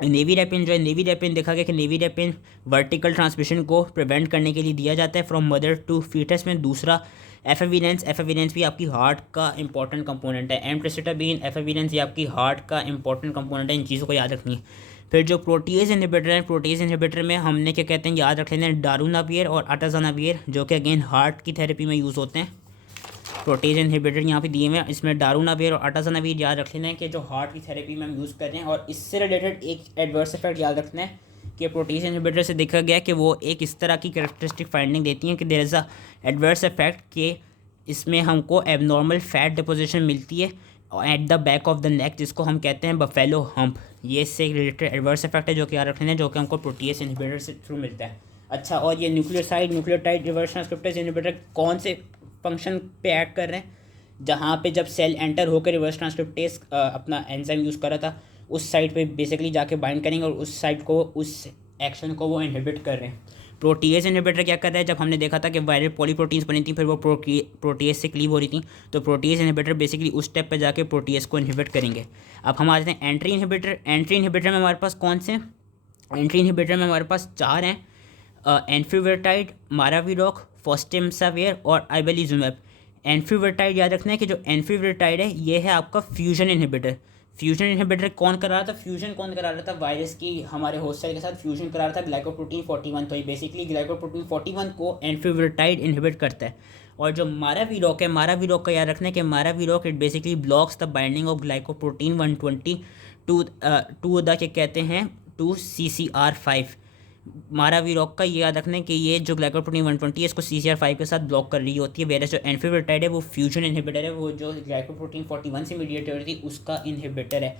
नेविरेपिन, जो है नेविरेपिन देखा गया कि नेविरेपिन वर्टिकल ट्रांसमिशन को प्रिवेंट करने के लिए दिया जाता है फ्रॉम मदर टू फीटस में। दूसरा एफाविरेंस भी आपकी हार्ट का इंपॉर्टेंट कंपोनेंट है। एम्ट्रिसिटाबीन, एफाविरेंस ये आपकी हार्ट का इंपॉर्टेंट कंपोनेंट है, इन चीज़ों को याद रखनी है। फिर जो प्रोटीएज इनहिबिटर है, प्रोटीएज इनहिबिटर में हमने क्या कहते हैं याद रख लेना है दारुनाविर और अटाजानाविर, जो कि अगेन हार्ट की थेरेपी में यूज़ होते हैं। प्रोटीज इनहिबिटर यहाँ पे दिए हुए हैं, इसमें दारुनाविर और अटाजानाविर याद रख लेना है कि जो हार्ट की थेरेपी में हम यूज़ कर रहे हैं। और इससे रिलेटेड एक एडवर्स इफेक्ट याद रखना है कि प्रोटीज इनहिबिटर से देखा गया कि वो एक इस तरह की कैरेक्टरिस्टिक फाइंडिंग देती हैं कि there is a adverse effect कि इसमें हमको एबनॉर्मल फैट डिपोजिशन मिलती है at the back of the neck, जिसको हम कहते हैं बफेलो हम्प। ये इससे रिलेटेड एडवर्स इफेक्ट है जो कि याद रखना है, जो कि हमको प्रोटीज इनहिबिटर से थ्रू मिलता है। अच्छा, और ये न्यूक्लियोटाइड रिवर्स ट्रांसक्रिप्टेज इनहिबिटर कौन से फंक्शन पे ऐड कर रहे हैं? जहाँ पे जब सेल एंटर होकर रिवर्स ट्रांसक्रिप्टेज अपना एंजाइम यूज़ कर रहा था, उस साइड पे बेसिकली जाके बाइंड करेंगे और उस साइड को, उस एक्शन को वो इनहिबिट कर रहे हैं। प्रोटीएज इनहिबिटर क्या कर रहा है? जब हमने देखा था कि वायरल पॉलीप्रोटीन्स बनी थी फिर वो प्रोटीएज से क्लीव हो रही थी, तो प्रोटीएज इनहिबिटर बेसिकली उस स्टेप पे जाके प्रोटीएज को इनहिबिट करेंगे। अब हम आ जाते हैं एंट्री इनहिबिटर। एंट्री इनहिबिटर में हमारे पास कौन से? एंट्री इनहिबिटर में हमारे पास 4 हैं, एनफ्यूवर्टाइड, माराविडॉक, फॉस्टिमसावेर और आइबेलिजुमैब। एनफ्यूवर्टाइड याद रखना है कि जो एनफ्यूवर्टाइड है ये है आपका फ्यूजन इनहिबिटर। फ्यूजन इनहिबिटर कौन करा रहा था? फ्यूजन कौन करा रहा था? वायरस की हमारे होस्ट सेल के साथ फ्यूजन करा रहा था ग्लाइकोप्रोटीन 41। तो ये बेसिकली ग्लाइकोप्रोटीन 41 को एनफ्यूवर्टाइड इनहिबिट करता है। और जो माराविडॉक है, माराविडॉक का याद रखना है कि maraviroc it basically blocks the binding of glycoprotein 120 to the क्या कहते हैं टू CCR5। माराविडॉक का ये याद रखना है कि ये जो ग्लाइकोप्रोटीन 120 है इसको CCR5 के साथ ब्लॉक कर रही होती है, वेरस जो एनफ्यूवर्टाइड है वो फ्यूजन इनहिबिटर है, वो जो ग्लाइकोप्रोटीन 41 से मीडिएट हो रही थी उसका इनहिबिटर है।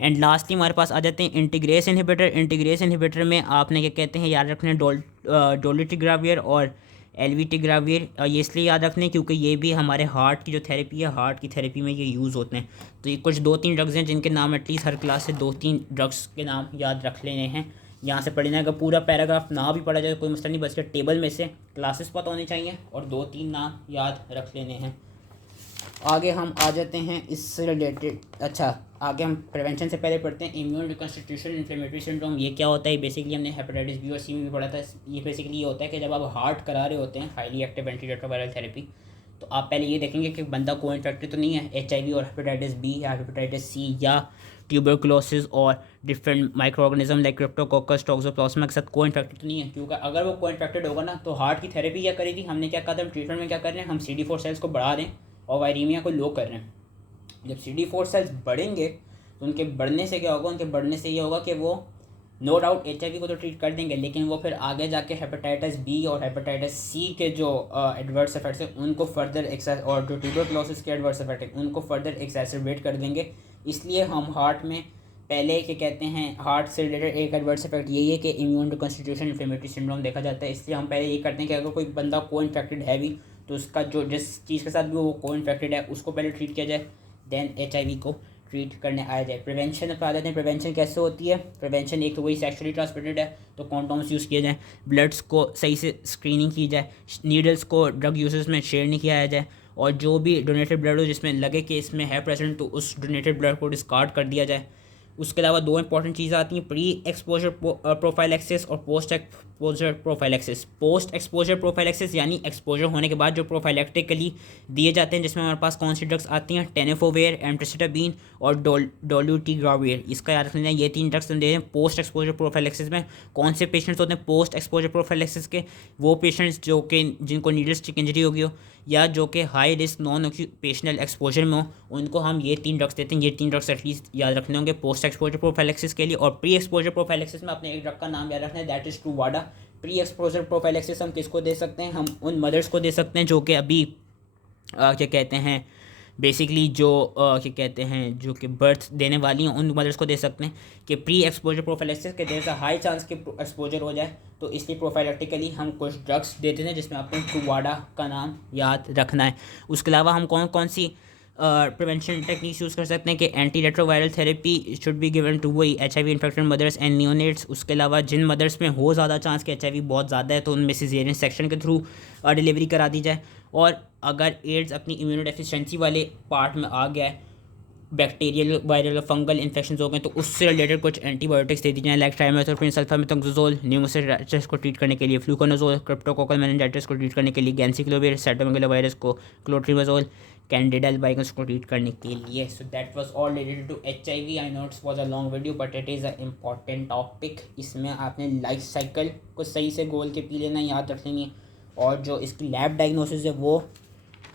एंड लास्टली हमारे पास आ जाते हैं इंटीग्रेस इनहिबिटर। इंटीग्रेस इनहिबिटर में आपने क्या कहते हैं याद रखना है डोलिटिग्राविर और एलविटिग्राविर। ये इसलिए याद रखने हैं क्योंकि ये भी हमारे हार्ट की जो थेरेपी है, हार्ट की थेरेपी में ये यूज़ होते हैं। तो ये कुछ 2-3 ड्रग्स हैं जिनके नाम एटलीस्ट हर क्लास से 2-3 ड्रग्स के नाम याद रख लेने हैं। यहाँ से पढ़ना है, अगर पूरा पैराग्राफ ना भी पढ़ा जाए कोई मसला नहीं, बस के टेबल में से क्लासेस पता होने चाहिए और 2-3 नाम याद रख लेने हैं। आगे हम आ जाते हैं इससे रिलेटेड। अच्छा, आगे हम प्रिवेंशन से पहले पढ़ते हैं इम्यून रिकॉन्स्टिट्यूशन इन्फ्लेमेटरी सिंड्रोम। ये क्या होता है? बेसिकली हमने हेपेटाइटिस बी और सी में भी पढ़ा था। ये बेसिकली ये होता है कि जब आप हार्ट करा रहे होते हैं highly active anti retroviral therapy, तो आप पहले ये देखेंगे कि बंदा को इन्फेक्टेड तो नहीं है HIV और हेपेटाइटिस बी या हेपेटाइटिस सी या ट्यूबरकुलोसिस और different micro organism like Cryptococcus toxoplasma के साथ को इन्फेक्टेड तो नहीं है। क्योंकि अगर वो को इन्फेक्टेड होगा ना तो हार्ट की थेरेपी क्या करेगी? हमने क्या कहा था ट्रीटमेंट में, क्या कर रहे हैं हम CD4 सेल्स को बढ़ा रहे हैं और वायरीमिया को लो कर रहे हैं। जब CD4 सेल्स बढ़ेंगे तो उनके बढ़ने से क्या होगा? उनके बढ़ने से ये होगा कि वो नो डाउट HIV को तो ट्रीट कर देंगे, लेकिन वो फिर आगे जाके हेपेटाइटिस बी और हेपेटाइटिस सी के जो एडवर्स इफेक्ट्स हैं उनको फर्दर एक्सेस, और जो ट्यूबरक्लोसिस के एडवर्स इफेक्ट हैं उनको फर्दर एक्सेसरबेट कर देंगे। इसलिए हम हार्ट में पहले क्या कहते हैं, हार्ट से रिलेटेड एक एडवर्स इफेक्ट यही है कि इम्यून रिकॉन्स्टिट्यूशन इन्फ्लेमेटरी सिंड्रोम देखा जाता है। इसलिए हम पहले ये करते हैं कि अगर कोई बंदा को इन्फेक्टेड है भी तो उसका जो जिस चीज़ के साथ भी वो को इन्फेक्टेड है उसको पहले ट्रीट किया जाए, देन HIV को ट्रीट करने आया जाए। प्रिवेंशन अपना देते हैं। प्रिवेंशन कैसे होती है? प्रिवेंशन एक तो वही सेक्सुअली ट्रांसमिटेड है तो कॉन्डोम्स यूज़ किए जाएँ, ब्लड्स को सही से स्क्रीनिंग की जाए, नीडल्स को ड्रग यूजेस में शेयर नहीं किया जाए, और जो भी डोनेटेड ब्लड हो जिसमें लगे कि इसमें है प्रेजेंट तो उस डोनेटेड ब्लड को डिस्कार्ड कर दिया जाए। उसके अलावा दो इंपॉर्टेंट चीज़ें आती हैं, प्री एक्सपोजर प्रोफाइलेक्सिस और post exposure prophylaxis. Post exposure prophylaxis यानी एक्सपोजर होने के बाद जो प्रोफाइलेक्टिकली दिए जाते हैं, जिसमें हमारे पास कौन सी ड्रग्स आती हैं, टेनेफोवेर, एम्ट्रिसिटाबीन और डोलूटिग्राविर। इसका याद रखना है, ये 3 ड्रग्स हम दे रहे हैं पोस्ट एक्सपोजर प्रोफाइलेक्सिस में। कौन से पेशेंट्स होते हैं पोस्ट एक्सपोजर प्रोफाइलेक्सिस के? वो पेशेंट्स जो कि जिनको नीडल स्टिक इंजरी होगी हो या जो कि high risk non occupational exposure में हो, उनको हम ये 3 ड्रग्स देते हैं। ये 3 ड्रग्स एटलीस्ट याद रखने होंगे पोस्ट एक्सपोजर प्रोफाइलेक्सिस के लिए। और प्री एक्सपोजर प्रोफाइलेक्सिस में अपने एक ड्रग का नाम याद रखना है, that is Truvada. Pre exposure prophylaxis हम किसको दे सकते हैं? हम उन मदर्स को दे सकते हैं जो कि अभी क्या कहते हैं बेसिकली जो क्या कहते हैं जो कि बर्थ देने वाली हैं, उन मदर्स को दे सकते हैं कि प्री एक्सपोजर प्रोफाइलेक्सिस के देर से हाई चांस के एक्सपोजर हो जाए, तो इसलिए प्रोफाइलेक्टिकली हम कुछ ड्रग्स देते हैं जिसमें आपको ट्रूवाडा का नाम याद रखना है। उसके अलावा हम कौन कौन सी प्रिवेंशन टेक्निक्स यूज़ कर सकते हैं कि anti retroviral therapy should be given to वही HIV infected mothers and neonates. उसके अलावा जिन मदर्स में हो ज़्यादा चांस कि HIV बहुत ज़्यादा है तो उनमें सिजेरियन सेक्शन के थ्रू डिलीवरी करा दी जाए। और अगर एड्स अपनी इम्यूनोडेफिशिएंसी वाले पार्ट में आ गया है, बैक्टीरियल वायरल फंगल इन्फेक्शन हो गए, तो उससे रिलेटेड कुछ एंटीबायोटिक्स दे दी जाए, लाइक ट्राइमेथोप्रिन, सल्फामेथोक्सोजोल, न्यूमोसिस को ट्रीट करने के लिए फ्लूकोनाजोल, क्रिप्टोकोकल मेनिंजाइटिस को ट्रीट करने के लिए गैंसिक्लोविर, साइटोमेगालोवायरस को क्लोट्रिमाजोल, कैंडिडा अल्बाइकस को ट्रीट करने के लिए। So that was all related to HIV। I know it's was a long video but it is a important topic. इसमें आपने लाइफ साइकिल को सही से गोल के पी लेना, याद रख लेनी है, और जो इसकी लैब डायग्नोसिस है वो,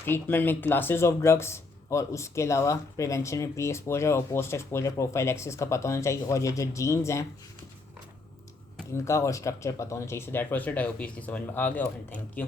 ट्रीटमेंट में क्लासेस ऑफ ड्रग्स, और उसके अलावा प्रिवेंशन में प्री एक्सपोजर और पोस्ट एक्सपोजर प्रोफाइलेक्सिस का पता होना चाहिए, और ये जो जीन्स हैं इनका और स्ट्रक्चर पता होना चाहिए। सो that was it. I hope इसकी समझ में आ गया, और थैंक यू।